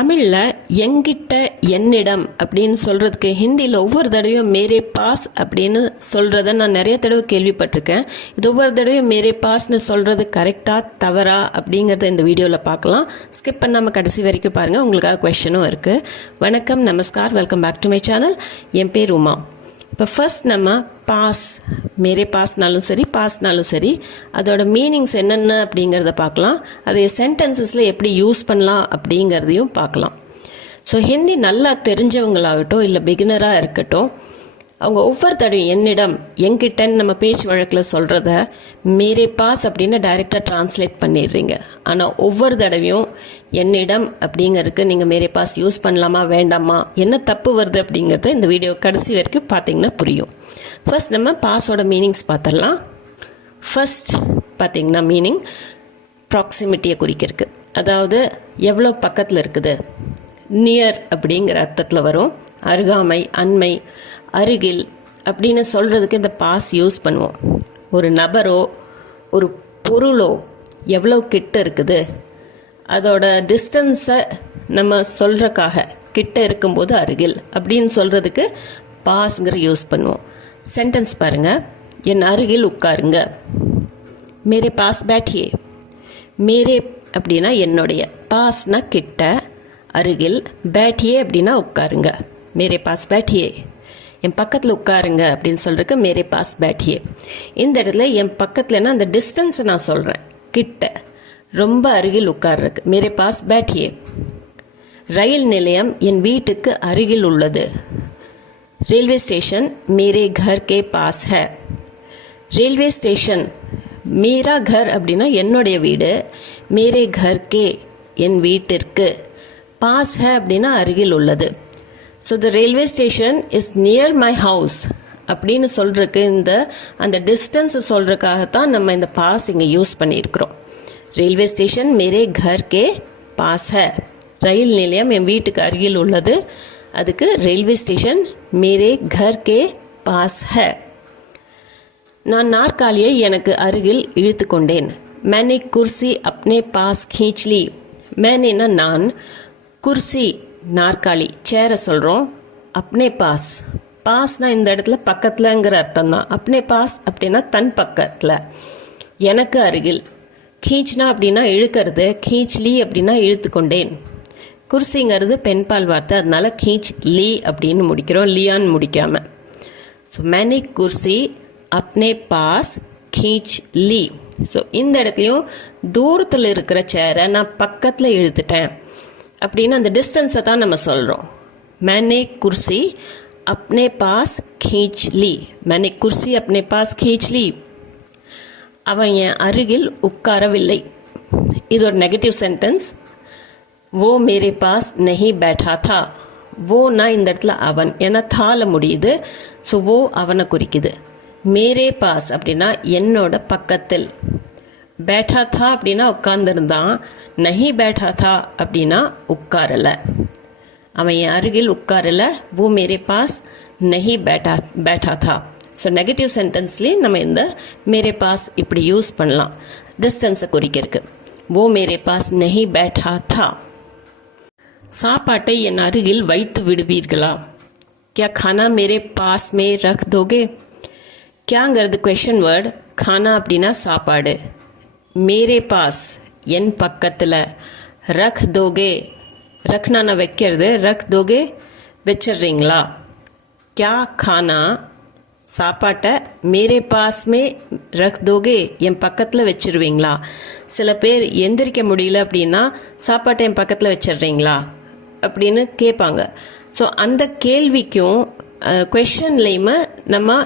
தமிழில் எங்கிட்ட என்னிடம் அப்படின்னு சொல்கிறதுக்கு ஹிந்தியில் ஒவ்வொரு தடவையும் மேரே பாஸ் அப்படின்னு சொல்கிறத நான் நிறைய தடவை கேள்விப்பட்டிருக்கேன். இது ஒவ்வொரு தடவையும் மேரே பாஸ்ன்னு சொல்கிறது கரெக்டாக தவறா அப்படிங்கிறத இந்த வீடியோவில் பார்க்கலாம். ஸ்கிப் பண்ணாமல் கடைசி வரைக்கும் பாருங்கள், உங்களுக்காக கொஷனும் இருக்குது. வணக்கம், நமஸ்கார், welcome back to my channel. என் பேர் உமா. இப்போ ஃபர்ஸ்ட் நம்ம பாஸ், மேரே பாஸ்னாலும் சரி பாஸ்னாலும் சரி, அதோட மீனிங்ஸ் என்னென்ன அப்படிங்கிறத பார்க்கலாம். அதை சென்டென்சஸில் எப்படி யூஸ் பண்ணலாம் அப்படிங்கிறதையும் பார்க்கலாம். ஸோ ஹிந்தி நல்லா தெரிஞ்சவங்களாகட்டும் இல்லை பிகினராக இருக்கட்டும், அவங்க ஒவ்வொரு தடவையும் என்னிடம் என்கிட்டன்னு நம்ம பேச்சு வழக்கில் சொல்கிறத மேரே பாஸ் அப்படின்னு டைரெக்டாக ட்ரான்ஸ்லேட் பண்ணிடுறீங்க. ஆனால் ஒவ்வொரு தடவையும் என்னிடம் அப்படிங்கிறதுக்கு நீங்கள் மேரே பாஸ் யூஸ் பண்ணலாமா வேண்டாமா, என்ன தப்பு வருது அப்படிங்கிறத இந்த வீடியோ கடைசி வரைக்கும் பார்த்தீங்கன்னா புரியும். ஃபர்ஸ்ட் நம்ம பாஸோட மீனிங்ஸ் பார்த்துடலாம். ஃபர்ஸ்ட் பார்த்திங்கன்னா மீனிங் ப்ராக்சிமிட்டியை குறிக்கிறதுக்கு, அதாவது எவ்வளோ பக்கத்தில் இருக்குது, நியர் அப்படிங்கிற அர்த்தத்தில் வரும். அருகாமை, அண்மை, அருகில் அப்படின்னு சொல்கிறதுக்கு இந்த பாஸ் யூஸ் பண்ணுவோம். ஒரு நபரோ ஒரு பொருளோ எவ்வளோ கிட்ட இருக்குது, அதோட டிஸ்டன்ஸை நம்ம சொல்கிறக்காக கிட்ட இருக்கும்போது அருகில் அப்படின்னு சொல்கிறதுக்கு பாஸ்ங்கிற யூஸ் பண்ணுவோம். சென்டென்ஸ் பாருங்கள். என் அருகில் உட்காருங்க. மேரே பாஸ் பேட்டியே. மேரே அப்படின்னா என்னுடைய, பாஸ்னா கிட்ட, அருகில், பேட்டியே அப்படின்னா உட்காருங்க. மேரே பாஸ் பேட்டியே, என் பக்கத்தில் உட்காருங்க அப்படின்னு சொல்கிறதுக்கு மேரே பாஸ் பேட்டியே. இந்த இடத்துல என் பக்கத்துலன்னா அந்த டிஸ்டன்ஸை நான் சொல்கிறேன், கிட்ட, ரொம்ப அருகில் உட்கார்றதுக்கு மேரே பாஸ் பேட்டியே. ரயில் நிலையம் என் வீட்டுக்கு அருகில் உள்ளது. ரயில்வே ஸ்டேஷன் மேரே கர் கே பாஸ் ஹை. ரயில்வே ஸ்டேஷன், மேரா கர் அப்படின்னா என்னுடைய வீடு, மேரே கர் கே என் வீட்டிற்கு, பாஸ் ஹை அப்படின்னா அருகில் உள்ளது. So the railway station is near my house அப்படின்னு சொல்கிறதுக்கு அந்த டிஸ்டன்ஸை சொல்கிறதுக்காகத்தான் நம்ம இந்த பாஸ் இங்கே யூஸ் பண்ணியிருக்கிறோம். ரயில்வே ஸ்டேஷன் மேரே கர் கே பாஸ் ஹை. ரயில் நிலையம் என் வீட்டுக்கு அருகில் உள்ளது, அதுக்கு ரயில்வே ஸ்டேஷன் மேரே கர் கே பாஸ் ஹை. நான் நாற்காலியை எனக்கு அருகில் இழுத்து கொண்டேன். மேனே குர்சி அப்னே பாஸ் கீச் லி. மேனேனா நான், குர்சி நாற்காலி, சேரை சொல்கிறோம். அப்னே பாஸ், பாஸ்னால் இந்த இடத்துல பக்கத்தில்ங்கிற அர்த்தம் தான். அப்னே பாஸ் அப்படின்னா தன் பக்கத்தில், எனக்கு அருகில். கீச்னா அப்படின்னா இழுக்கிறது, கீச் லீ அப்படின்னா இழுத்து கொண்டேன். குர்சிங்கிறது பெண்பால் வார்த்தை, அதனால கீச் லீ அப்படின்னு முடிக்கிறோம், லியான்னு முடிக்காமல். ஸோ மேனே குர்சி அப்னே பாஸ் கீச் லீ. ஸோ இந்த இடத்துலையும் தூரத்தில் இருக்கிற சேரை நான் பக்கத்தில் இழுத்துட்டேன் அப்படின்னு அந்த டிஸ்டன்ஸை தான் நம்ம சொல்கிறோம். மேனே குர்சி அப்னே பாஸ் கீச் லீ. மேனே குர்சி அப்னே பாஸ் கீச் லீ. அவன் என் அருகில் உட்காரவில்லை. இது ஒரு நெகட்டிவ் சென்டென்ஸ். वो मेरे पास नहीं बैठा था. வோனா இந்த இடத்துல அவன், ஏன்னா தால முடியுது. ஸோ वो அவனை குறிக்குது. மேரே பாஸ் அப்படின்னா என்னோட பக்கத்தில். பேட்டா தா அப்படின்னா உட்கார்ந்துருந்தான். நஹி பேட்டா தா அப்படின்னா உட்காரலை. அவன் என் அருகில் உட்காரலை. वो मेरे पास नहीं बैठा था. ஸோ நெகட்டிவ் சென்டென்ஸ்லேயே நம்ம இந்த மேரே பாஸ் இப்படி யூஸ் பண்ணலாம், டிஸ்டன்ஸை குறிக்கிறதுக்கு. वो मेरे पास नहीं बैठा था. சாப்பாட்டை என் அருகில் வைத்து விடுவீர்களா? क्या खाना मेरे पास में रख दोगे? क्याங்கிறது क्वेश्चन வேர்டு. खाना அப்படின்னா சாப்பாடு. மேரே பாஸ் என் பக்கத்தில். ரக் தோகே, ரக்னா நான் வைக்கிறது, ரக் தோகே வச்சிட்றீங்களா. क्या खाना சாப்பாட்டை மேரே பாஸ்மே ரக் தோகே என் பக்கத்தில் வச்சிருவீங்களா. சில பேர் எந்திரிக்க முடியல அப்படின்னா சாப்பாட்டை என் பக்கத்தில் வச்சிட்றீங்களா அப்படின்னு கேட்பாங்க. ஸோ அந்த கேள்விக்கும் கொஷன்லேயுமே நம்ம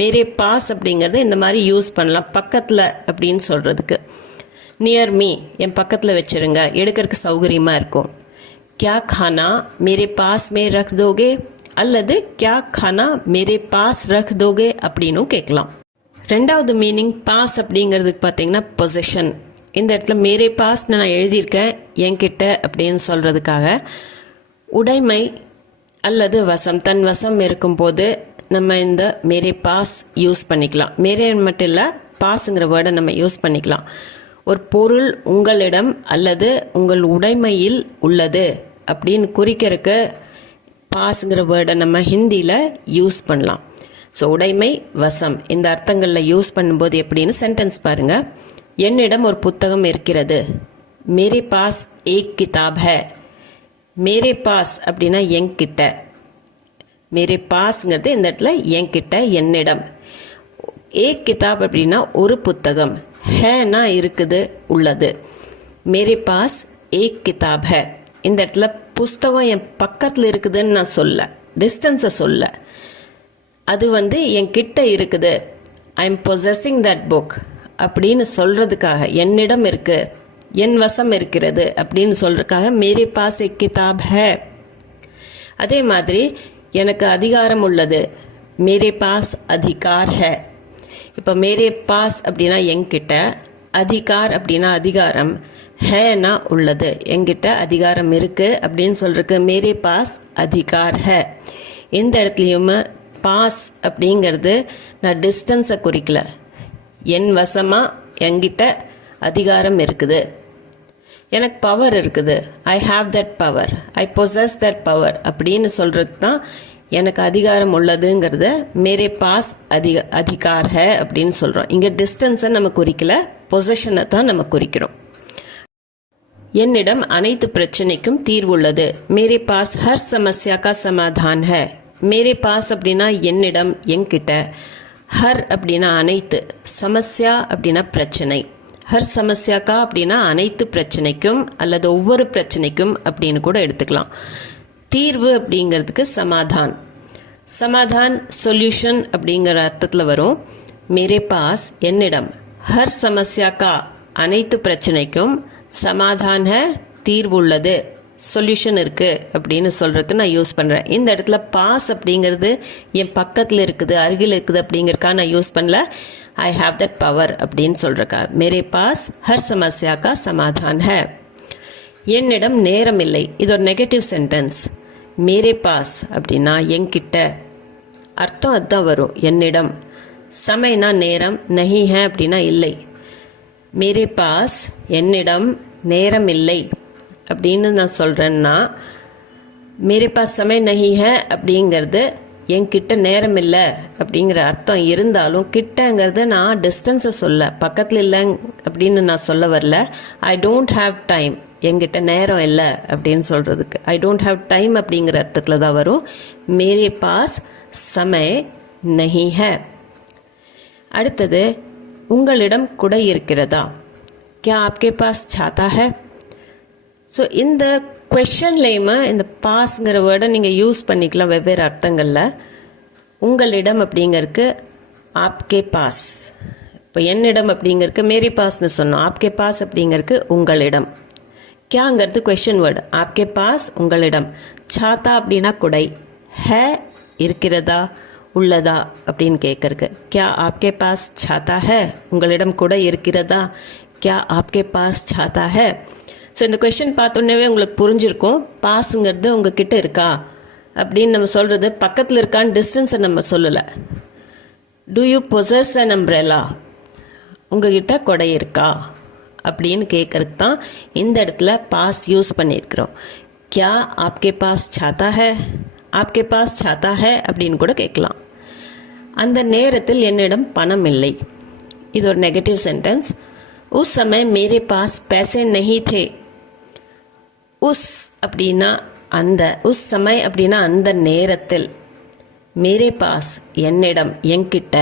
மேரே பாஸ் அப்படிங்கிறத இந்த மாதிரி யூஸ் பண்ணலாம், பக்கத்தில் அப்படின்னு சொல்கிறதுக்கு. நியர் மீ என் பக்கத்தில் வச்சுருங்க, எடுக்கிறதுக்கு சௌகரியமாக இருக்கும். क्या खाना मेरे पास में रख दोगे அல்லது क्या खाना मेरे पास रख दोगे அப்படின்னும் கேட்கலாம். ரெண்டாவது மீனிங் பாஸ் அப்படிங்கிறதுக்கு பார்த்தீங்கன்னா பொசஷன். இந்த இடத்துல மேரே பாஸ் நான் எழுதியிருக்கேன் என்கிட்ட அப்படின்னு சொல்கிறதுக்காக. உடைமை அல்லது வசம், தன் வசம் இருக்கும்போது நம்ம இந்த மேரே பாஸ் யூஸ் பண்ணிக்கலாம். மேரே மட்டும் இல்லை, பாஸுங்கிற வேர்டை நம்ம யூஸ் பண்ணிக்கலாம். ஒரு பொருள் உங்களிடம் அல்லது உங்கள் உடைமையில் உள்ளது அப்படின்னு குறிக்கிறதுக்கு பாஸ்ங்கிற வேர்டை நம்ம ஹிந்தியில் யூஸ் பண்ணலாம். ஸோ உடைமை, வசம் இந்த அர்த்தங்களில் யூஸ் பண்ணும்போது எப்படின்னு சென்டென்ஸ் பாருங்கள். என்னிடம் ஒரு புத்தகம் இருக்கிறது. மேரே பாஸ் ஏக் கிதாப் ஹை. மேரே பாஸ் அப்படின்னா என்கிட்ட. மேரே பாஸ்ங்கிறது இந்த இடத்துல என்கிட்ட, என்னிடம். ஏக் கிதாப் அப்படின்னா ஒரு புத்தகம். ஹேனா இருக்குது, உள்ளது. மேரே பாஸ் ஏக் கிதாப் ஹை. இந்த இடத்துல புஸ்தகம் என் பக்கத்தில் இருக்குதுன்னு நான் சொல்ல, டிஸ்டன்ஸை சொல்ல. அது என்கிட்ட இருக்குது. I am possessing that book அப்படின்னு சொல்கிறதுக்காக, என்னிடம் இருக்குது, என் வசம் இருக்கிறது அப்படின்னு சொல்கிறதுக்காக மேரே பாஸ் ஏக் கிதாப் ஹை. அதே மாதிரி எனக்கு அதிகாரம் உள்ளது. மேரே பாஸ் அதிகார் ஹை. இப்போ மேரே பாஸ் அப்படின்னா என்கிட்ட, அதிகார் அப்படின்னா அதிகாரம், ஹேனா உள்ளது, என்கிட்ட அதிகாரம் இருக்குது அப்படின்னு சொல்கிறதுக்கு மேரே பாஸ் அதிகார் ஹை. இந்த இடத்துலையும் பாஸ் அப்படிங்கிறது நான் டிஸ்டன்ஸை குறிக்கல, என் வசமாக என்கிட்ட அதிகாரம் இருக்குது, எனக்கு பவர் இருக்குது, I have that power, I possess that power அப்படின்னு சொல்கிறதுக்கு தான் எனக்கு அதிகாரம் உள்ளதுங்கிறத மேரே பாஸ் அதிகார் ஹை அப்படின்னு சொல்கிறோம். இங்கே டிஸ்டன்ஸை நம்ம குறிக்கல, பொசஷனை தான் நம்ம குறிக்கிறோம். என்னிடம் அனைத்து பிரச்சனைக்கும் தீர்வு உள்ளது. மேரே பாஸ் ஹர் சமஸ்யா கா சமாதான் ஹை. மேரே பாஸ் அப்படின்னா என்னிடம், என்கிட்ட. ஹர் அப்படின்னா அனைத்து, சமஸ்யா அப்படின்னா பிரச்சனை. ஹர் சமஸ்யா கா அப்படின்னா அனைத்து பிரச்சனைக்கும் அல்லது ஒவ்வொரு பிரச்சனைக்கும் அப்படின்னு கூட எடுத்துக்கலாம். தீர்வு அப்படிங்கிறதுக்கு சமாதான். சமாதான் சொல்யூஷன் அப்படிங்கிற அர்த்தத்தில் வரும். மேரே பாஸ் என்னிடம், ஹர் சமஸ்யா கா அனைத்து பிரச்சனைக்கும், சமாதான் ஹை தீர்வு உள்ளது, சொல்யூஷன் இருக்குது அப்படின்னு சொல்கிறதுக்கு நான் யூஸ் பண்ணுறேன். இந்த இடத்துல பாஸ் அப்படிங்கிறது என் பக்கத்தில் இருக்குது, அருகில் இருக்குது அப்படிங்கிறக்கா நான் யூஸ் பண்ணல. ஐ ஹாவ் தட் பவர் அப்படின்னு சொல்கிறக்கா. மேரே பாஸ் ஹர் சமஸ்யா கா சமாதான் ஹை. என்னிடம் நேரம் இல்லை. இது ஒரு நெகட்டிவ் சென்டென்ஸ். மேரே பாஸ் அப்படின்னா என்கிட்ட, அர்த்தம் அதுதான் வரும், என்னிடம். சமைனா நேரம், நஹி ஹை அப்படின்னா இல்லை. மேரே பாஸ் என்னிடம் நேரம் இல்லை அப்படின்னு நான் சொல்கிறேன்னா, மேரே பாஸ் சமய நஹி ஹை அப்படிங்கிறது என்கிட்ட நேரம் இல்லை அப்படிங்கிற அர்த்தம் இருந்தாலும், கிட்டங்கிறது நான் டிஸ்டன்ஸை சொல்ல, பக்கத்தில் இல்லை அப்படின்னு நான் சொல்ல வரல. ஐ டோன்ட் ஹாவ் டைம், என்கிட்ட நேரம் இல்லை அப்படின்னு சொல்கிறதுக்கு ஐ டோன்ட் ஹாவ் டைம் அப்படிங்கிற அர்த்தத்தில் தான் வரும். மேரே பாஸ் சமய நஹி ஹை. அடுத்தது, உங்களிடம் குடை இருக்கிறதா. क्या आपके पास छाता है. ஸோ இந்த கொஷன்லேயுமே இந்த பாஸ்ங்கிற வேர்டை நீங்கள் யூஸ் பண்ணிக்கலாம் வெவ்வேறு அர்த்தங்களில். உங்களிடம் அப்படிங்கிறதுக்கு ஆப்கே பாஸ். இப்போ என்னிடம் அப்படிங்கிறதுக்கு மேரி பாஸ்ன்னு சொன்னோம். ஆப்கே பாஸ் அப்படிங்கிறதுக்கு உங்களிடம். கியாங்கிறது கொஷன் வேர்டு. ஆப்கே பாஸ் உங்களிடம். சாத்தா அப்படின்னா குடை. ஹே இருக்கிறதா, உள்ளதா அப்படின்னு கேட்கறக்கு. கியா ஆப்கே பாஸ் சாத்தா ஹை. உங்களிடம் குடை இருக்கிறதா. கியா ஆப்கே பாஸ் சாத்தா ஹை. ஸோ இந்த கொஷின் பார்த்தோன்னே உங்களுக்கு புரிஞ்சிருக்கும், பாஸுங்கிறது உங்ககிட்ட இருக்கா அப்படின்னு நம்ம சொல்கிறது பக்கத்தில் இருக்கான்னு டிஸ்டன்ஸை நம்ம சொல்லலை. Do you possess an umbrella. உங்ககிட்ட கொடை இருக்கா அப்படின்னு கேட்கறதுக்கு தான் இந்த இடத்துல பாஸ் யூஸ் பண்ணியிருக்கிறோம். கியா ஆப்கே பாஸ் சாத்தா ஹை. ஆப்கே பாஸ் சாத்தா ஹை அப்படின்னு கூட கேட்கலாம். அந்த நேரத்தில் என்னிடம் பணம் இல்லை. இது ஒரு நெகட்டிவ் சென்டென்ஸ். உஸ் சமய மேரே பாஸ் पैसे नहीं थे. உஸ் அப்படின்னா அந்த, உஸ் சமய அப்படின்னா அந்த நேரத்தில், மேரே பாஸ் என்னிடம், என்கிட்ட,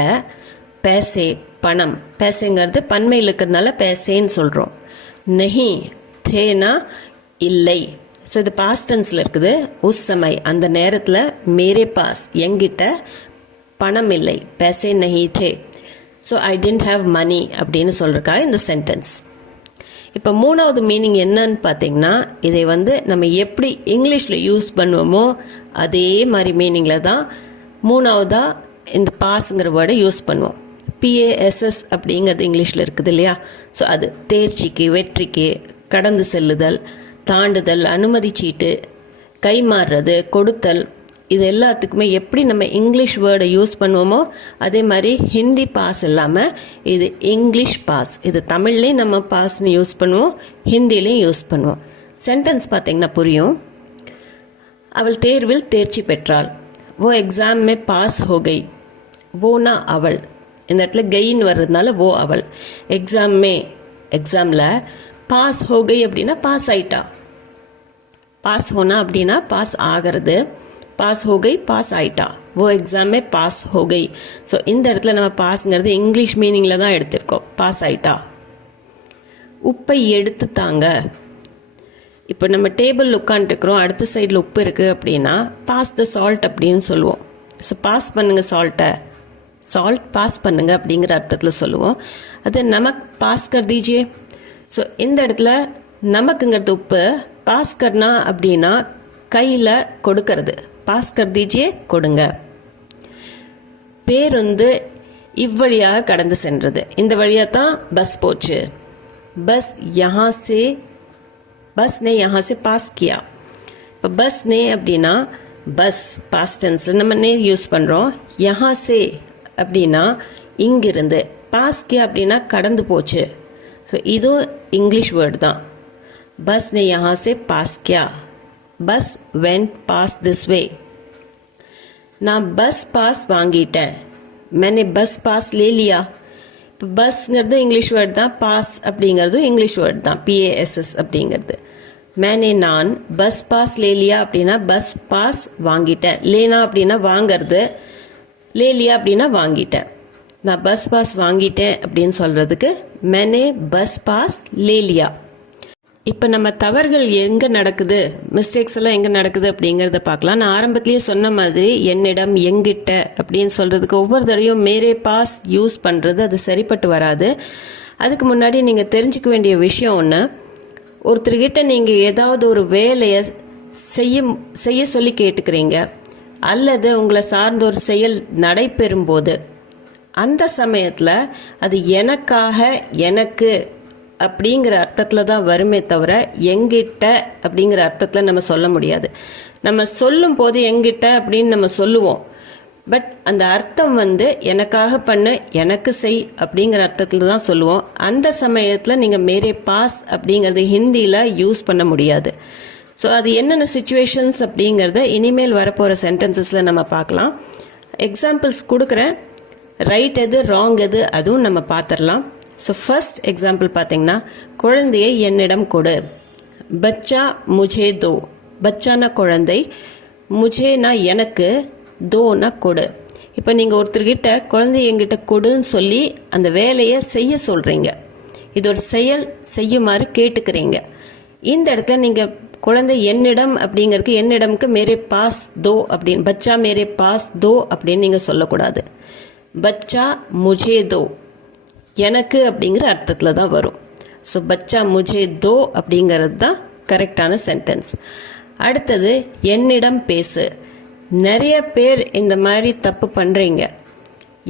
பேசே பணம், பேசேங்கிறது பன்மையில் இருக்கிறதுனால பேசேன்னு சொல்கிறோம். நஹி தேனா இல்லை. ஸோ இது பாஸ்ட் டென்ஸில் இருக்குது. உஸ் சமய் அந்த நேரத்தில், மேரே பாஸ் என்கிட்ட பணம் இல்லை, பேசே நஹி தே. So I don't have money அப்படின்னு சொல்கிறக்கா இந்த சென்டென்ஸ். இப்போ மூணாவது மீனிங் என்னன்னு பார்த்தீங்கன்னா, இதை நம்ம எப்படி இங்கிலீஷில் யூஸ் பண்ணுவோமோ அதே மாதிரி மீனிங்கில் தான் மூணாவதாக இந்த பாஸ்ங்கிற வேர்டை யூஸ் பண்ணுவோம். PASS அப்படிங்கிறது இங்கிலீஷில் இருக்குது இல்லையா. ஸோ அது தேர்ச்சிக்கு, வெற்றிக்கு, கடந்து செல்லுதல், தாண்டுதல், அனுமதி சீட்டு, கைமாறுறது, கொடுத்தல், இது எல்லாத்துக்குமே எப்படி நம்ம இங்கிலீஷ் வேர்டை யூஸ் பண்ணுவோமோ அதே மாதிரி ஹிந்தி பாஸ் இல்லாமல் இது இங்கிலீஷ் பாஸ். இது தமிழ்லேயும் நம்ம பாஸ்ன்னு யூஸ் பண்ணுவோம், ஹிந்திலையும் யூஸ் பண்ணுவோம். சென்டென்ஸ் பார்த்திங்கன்னா புரியும். அவள் தேர்வில் தேர்ச்சி பெற்றாள். वो एग्ज़ाम में पास हो गई. வோனா அவள், இந்த இடத்துல கெயின் வர்றதுனால वो அவள். எக்ஸாமில் பாஸ் हो गई அப்படின்னா பாஸ் ஆயிட்டா. பாஸ் होना அப்படின்னா பாஸ் ஆகிறது. பாஸ் हो गई பாஸ் ஆயிட்டா. वो एग्ज़ाम में पास हो गई. ஸோ இந்த இடத்துல நம்ம பாஸ்ங்கிறது இங்கிலீஷ் மீனிங்கில் தான் எடுத்திருக்கோம். பாஸ் ஆயிட்டா. உப்பை எடுத்து தாங்க. இப்போ நம்ம டேபிள் உட்காந்துருக்குறோம், அடுத்த சைடில் உப்பு இருக்குது அப்படின்னா பாஸ் த சால்ட் அப்படின்னு சொல்லுவோம். ஸோ பாஸ் பண்ணுங்கள் சால்ட்டை, சால்ட் பாஸ் பண்ணுங்க அப்படிங்கிற அர்த்தத்தில் சொல்லுவோம். அது நமக் பாஸ் கர் தீஜியே. ஸோ இந்த இடத்துல நமக்குங்கிறது உப்பு, பாஸ் கர்னா அப்படின்னா கையில் கொடுக்கறது. பாஸ் கர் தீஜியே கொடுங்க. பேருந்து இவ்வழியாக கடந்து சென்றது. இந்த வழியாக தான் பஸ் போச்சு. பஸ் யஹாं से बस ने यहाँ से पास किया. இப்போ பஸ் நே அப்படின்னா பஸ் பாஸ்ட் டென்ஸில் நம்ம நே யூஸ் பண்ணுறோம். யஹாं से அப்படின்னா இங்கிருந்து, பாஸ் கியா அப்படின்னா கடந்து போச்சு. ஸோ இதுவும் இங்கிலீஷ் வேர்டு தான். பஸ் நே யஹாं से पास किया. Bus went pass this way. நான் பஸ் பாஸ் வாங்கிட்டேன். मैंने बस पास ले लिया. இப்போ பஸ்ங்கிறது இங்கிலீஷ் வேர்டு தான், பாஸ் அப்படிங்கிறதும் இங்கிலீஷ் வேர்டு தான், PASS அப்படிங்கிறது. மேனே நான் பஸ் பாஸ் லே லியா அப்படின்னா பஸ் பாஸ் வாங்கிட்டேன். லேனா அப்படின்னா வாங்கிறது, லே லியா அப்படின்னா வாங்கிட்டேன். நான் பஸ் பாஸ் வாங்கிட்டேன் அப்படின்னு சொல்கிறதுக்கு மேனே பஸ் பாஸ் லே லியா. இப்போ நம்ம தவறுகள் எங்கே நடக்குது, மிஸ்டேக்ஸ் எல்லாம் எங்கே நடக்குது அப்படிங்கிறத பார்க்கலாம். நான் ஆரம்பத்திலேயே சொன்ன மாதிரி என்னிடம், எங்கிட்ட அப்படின்னு சொல்கிறதுக்கு ஒவ்வொரு தடவையும் மேரே பாஸ் யூஸ் பண்ணுறது அது சரிப்பட்டு வராது. அதுக்கு முன்னாடி நீங்கள் தெரிஞ்சுக்க வேண்டிய விஷயம் ஒன்று, ஒருத்தர்கிட்ட நீங்கள் ஏதாவது ஒரு வேலையை செய்ய சொல்லி கேட்டுக்கிறீங்க, அல்லது உங்களை சார்ந்த ஒரு செயல் நடைபெறும்போது அந்த சமயத்தில் அது எனக்காக, எனக்கு அப்படிங்கிற அர்த்தத்தில் தான் வருமே தவிர எங்கிட்ட அப்படிங்கிற அர்த்தத்தில் நம்ம சொல்ல முடியாது. நம்ம சொல்லும் போது எங்கிட்ட அப்படின்னு நம்ம சொல்லுவோம், பட் அந்த அர்த்தம் எனக்காக பண்ண, எனக்கு செய் அப்படிங்கிற அர்த்தத்தில் தான் சொல்லுவோம். அந்த சமயத்தில் நீங்கள் மேரே பாஸ் அப்படிங்கிறது ஹிந்தியில் யூஸ் பண்ண முடியாது. ஸோ அது என்னென்ன சுச்சுவேஷன்ஸ் அப்படிங்கிறத இனிமேல் வரப்போகிற சென்டென்சஸில் நம்ம பார்க்கலாம். எக்ஸாம்பிள்ஸ் கொடுக்குறேன், ரைட் எது ராங் எது அதுவும் நம்ம பார்த்துடலாம். ஸோ ஃபர்ஸ்ட் எக்ஸாம்பிள் பார்த்தீங்கன்னா, குழந்தையை என்னிடம் கொடு. பச்சா முझे दो. பச்சானா குழந்தை, முझेனா எனக்கு, தோனா கொடு. இப்போ நீங்கள் ஒருத்தர்கிட்ட குழந்தை என்கிட்ட கொடுன்னு சொல்லி அந்த வேலையை செய்ய சொல்கிறீங்க, இது ஒரு செயல் செய்யுமாறு கேட்டுக்கிறீங்க. இந்த இடத்துல நீங்கள் குழந்தை என்னிடம் அப்படிங்கிறதுக்கு என்னிடம்க்கு மேரே பாஸ் தோ அப்படின்னு, பச்சா மேரே பாஸ் தோ அப்படின்னு நீங்கள் சொல்லக்கூடாது. பச்சா முझे दो எனக்கு அப்படிங்கிற அர்த்தத்தில் தான் வரும். ஸோ பச்சா முझे दो அப்படிங்கிறது தான் கரெக்டான சென்டென்ஸ். அடுத்தது என்னிடம் பேசு. நிறைய பேர் இந்த மாதிரி தப்பு பண்ணுறீங்க.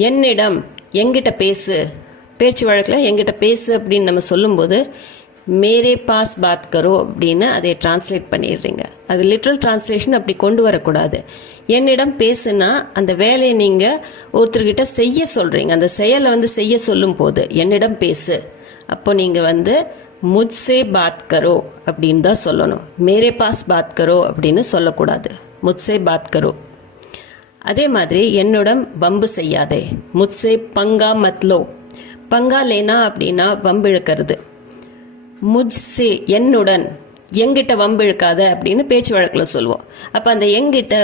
என்னிடம், எங்கிட்ட பேசு, பேச்சு வழக்கில் எங்கிட்ட பேசு அப்படின்னு நம்ம சொல்லும்போது மேரே பாஸ் பாத் கரோ அப்படின்னு அதை டிரான்ஸ்லேட் பண்ணிடுறீங்க. அது லிட்ரல் டிரான்ஸ்லேஷன் அப்படி கொண்டு வரக்கூடாது. என்னிடம் பேசுனா அந்த வேலையை நீங்கள் ஒருத்தர்கிட்ட செய்ய சொல்கிறீங்க, அந்த செயலை செய்ய சொல்லும் போது என்னிடம் பேசு, அப்போ நீங்கள் முझसे பாத் கரோ அப்படின்னு தான் சொல்லணும். மேரே பாஸ் பாத் கரோ அப்படின்னு சொல்லக்கூடாது, முझसे பாத் கரோ. அதே மாதிரி என்னுடன் வம்பு செய்யாதே. முझसे பங்கா மத்லோ. பங்கா லேனா அப்படின்னா வம்பு இழுக்கிறது. முझसे என்னுடன், எங்கிட்ட வம்பு இழுக்காத அப்படின்னு பேச்சு வழக்கில் சொல்லுவோம். அப்போ அந்த எங்கிட்ட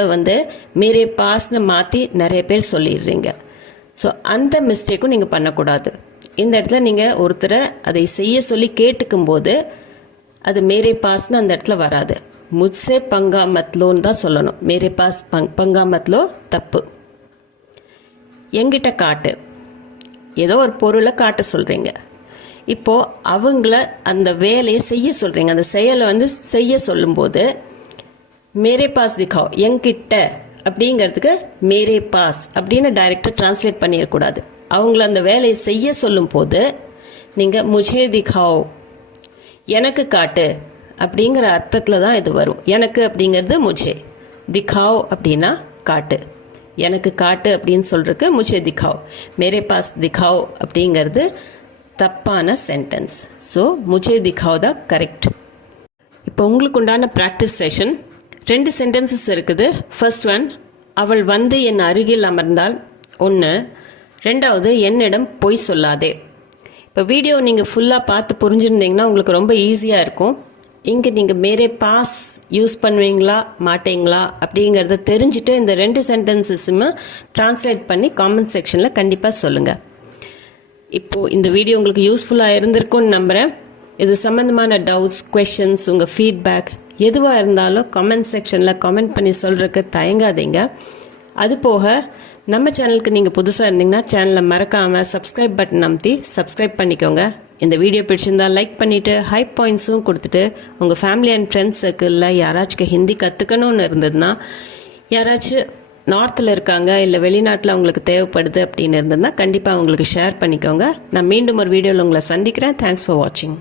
மேரே பாஸ்னு மாற்றி நிறைய பேர் சொல்லிடுறீங்க. ஸோ அந்த மிஸ்டேக்கும் நீங்கள் பண்ணக்கூடாது. இந்த இடத்துல நீங்கள் ஒருத்தரை அதை செய்ய சொல்லி கேட்டுக்கும் போது அது மேரே பாஸ்னு அந்த இடத்துல வராது. முझसे பங்கா மத்லோன்னு தான் சொல்லணும். மேரே பாஸ் பங்கா மத்லோ தப்பு. எங்கிட்ட காட்டு, ஏதோ ஒரு பொருளை காட்ட சொல்கிறீங்க. இப்போது அவங்கள அந்த வேலையை செய்ய சொல்கிறீங்க, அந்த செயலை செய்ய சொல்லும்போது மேரே பாஸ் திக்காவ், என்கிட்ட அப்படிங்கிறதுக்கு மேரே பாஸ் அப்படின்னு டைரெக்டாக டிரான்ஸ்லேட் பண்ணிடக்கூடாது. அவங்கள அந்த வேலையை செய்ய சொல்லும் போது நீங்கள் முझे दिखाओ, எனக்கு காட்டு அப்படிங்கிற அர்த்தத்தில் தான் இது வரும். எனக்கு அப்படிங்கிறது முझे, दिखाओ அப்படின்னா காட்டு, எனக்கு காட்டு அப்படின்னு சொல்கிறதுக்கு முझे दिखाओ. மேரே பாஸ் दिखाओ அப்படிங்கிறது தப்பான சென்டென்ஸ். ஸோ முझे दिखाओ தான் கரெக்ட். இப்போ உங்களுக்கு உண்டான ப்ராக்டிஸ் செஷன், 2 சென்டென்சஸ் இருக்குது. ஃபர்ஸ்ட் ஒன், அவள் வந்து என் அருகில் அமர்ந்தால். 1. 2வது, என்னிடம் பொய் சொல்லாதே. இப்போ வீடியோ நீங்கள் ஃபுல்லாக பார்த்து புரிஞ்சுருந்தீங்கன்னா உங்களுக்கு ரொம்ப ஈஸியாக இருக்கும். இங்கே நீங்கள் மேரே பாஸ் யூஸ் பண்ணுவீங்களா மாட்டீங்களா அப்படிங்கிறத தெரிஞ்சுட்டு இந்த 2 சென்டென்சஸுமே ட்ரான்ஸ்லேட் பண்ணி காமெண்ட் செக்ஷனில் கண்டிப்பாக சொல்லுங்கள். இப்போது இந்த வீடியோ உங்களுக்கு யூஸ்ஃபுல்லாக இருந்திருக்கும்னு நம்புகிறேன். இது சம்மந்தமான டவுட்ஸ், கொஷின்ஸ், உங்கள் ஃபீட்பேக் எதுவாக இருந்தாலும் கமெண்ட் செக்ஷனில் கமெண்ட் பண்ணி சொல்கிறதுக்கு தயங்காதீங்க. அதுபோக நம்ம சேனலுக்கு நீங்கள் புதுசாக இருந்தீங்கன்னா சேனலை மறக்காமல் சப்ஸ்கிரைப் பட்டன் அமுத்தி சப்ஸ்கிரைப் பண்ணிக்கோங்க. இந்த வீடியோ பிடிச்சிருந்தால் லைக் பண்ணிவிட்டு ஹை பாயிண்ட்ஸும் கொடுத்துட்டு உங்கள் ஃபேமிலி அண்ட் ஃப்ரெண்ட்ஸ் சர்க்கிளில் யாராச்சும் ஹிந்தி கற்றுக்கணும்னு இருந்ததுன்னா, யாராச்சும் நார்த்தில் இருக்காங்க இல்லை வெளிநாட்டில் அவங்களுக்கு தேவைப்படுது அப்படின்னு இருந்ததுன்னா கண்டிப்பாக அவங்களுக்கு ஷேர் பண்ணிக்கோங்க. நான் மீண்டும் ஒரு வீடியோவில் உங்களை சந்திக்கிறேன். தேங்க்ஸ் ஃபார் வாட்சிங்.